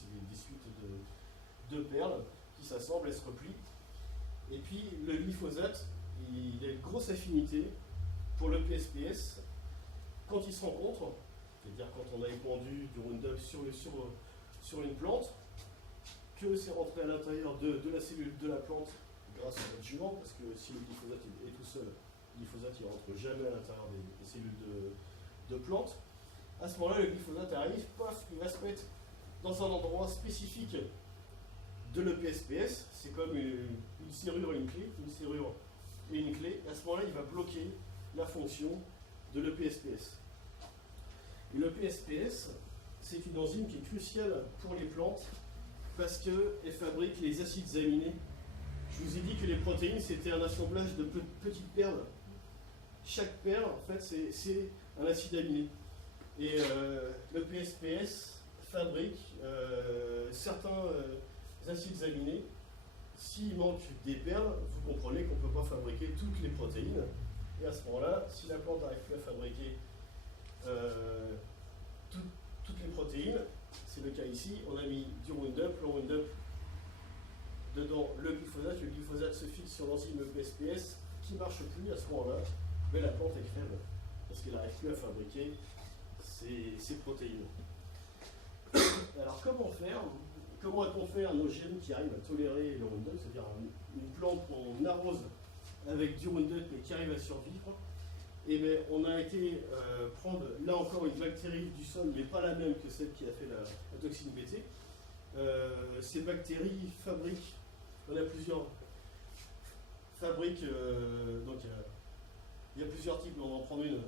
c'est des suites de perles qui s'assemblent et se replient. Et puis le glyphosate, il a une grosse affinité pour le PSPS quand ils se rencontrent, c'est-à-dire quand on a épandu du Roundup sur une plante, que c'est rentré à l'intérieur de la cellule de la plante grâce à l'adjuvant, parce que si le glyphosate est tout seul, le glyphosate il ne rentre jamais à l'intérieur des cellules de plantes. À ce moment-là, le glyphosate arrive, paf, il va se mettre dans un endroit spécifique de l'EPSPS, c'est comme une serrure et une clé, une serrure et une clé. À ce moment-là, il va bloquer la fonction de l'EPSPS. Et l'EPSPS, c'est une enzyme qui est cruciale pour les plantes parce qu'elle fabrique les acides aminés. Je vous ai dit que les protéines, c'était un assemblage de petites perles. Chaque perle, en fait, c'est un acide aminé. Et le PSPS fabrique certains acides aminés. S'il manque des perles, vous comprenez qu'on ne peut pas fabriquer toutes les protéines. Et à ce moment-là, si la plante n'arrive plus à fabriquer toutes les protéines, c'est le cas ici, on a mis du Roundup, le Roundup dedans le glyphosate se fixe sur l'enzyme PSPS qui ne marche plus. À ce moment-là, mais la plante est crève parce qu'elle n'arrive plus à fabriquer ces protéines. Alors comment faire? Comment a-t-on fait un OGM qui arrive à tolérer le Roundup, c'est-à-dire une plante qu'on arrose avec du Roundup mais qui arrive à survivre? Et bien, on a été prendre là encore une bactérie du sol, mais pas la même que celle qui a fait la toxine BT. Ces bactéries fabriquent, on a plusieurs fabriques, donc il y a plusieurs types, on va en prendre une.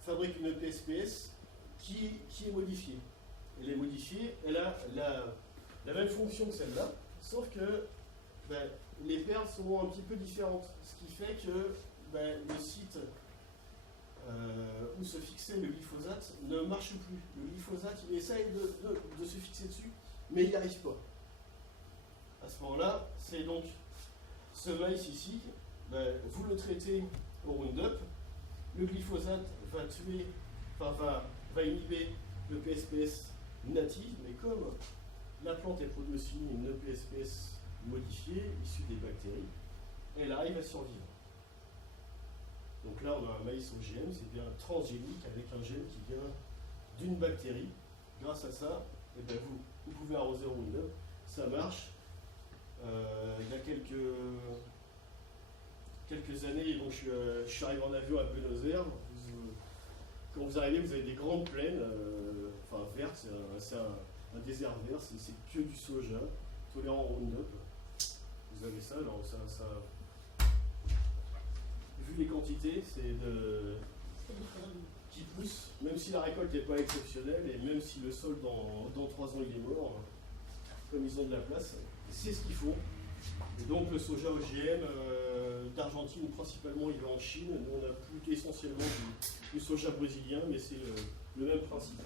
Fabrique une PSPS qui est modifiée. Elle est modifiée, elle a la même fonction que celle-là, sauf que les perles sont un petit peu différentes, ce qui fait que le site où se fixait le glyphosate ne marche plus. Le glyphosate, il essaye de se fixer dessus, mais il n'y arrive pas. À ce moment-là, c'est donc ce maïs ici, vous le traitez au Roundup, le glyphosate va inhiber le PSPS natif, mais comme la plante est produit aussi une PSPS modifiée, issue des bactéries, elle arrive à survivre. Donc là, on a un maïs OGM, c'est bien transgénique avec un gène qui vient d'une bactérie. Grâce à ça, vous pouvez arroser au Roundup, ça marche. Il y a quelques années, donc je suis arrivé en avion à Buenos Aires. Quand vous arrivez, vous avez des grandes plaines, vertes, c'est un désert vert, c'est que du soja, tolérant au Roundup. Vous avez ça, alors vu les quantités, qui poussent, même si la récolte n'est pas exceptionnelle, et même si le sol dans 3 ans il est mort, comme ils ont de la place, c'est ce qu'il faut. Et donc le soja OGM d'Argentine, principalement, il va en Chine. Nous, on a plus essentiellement du soja brésilien, mais c'est le même principe.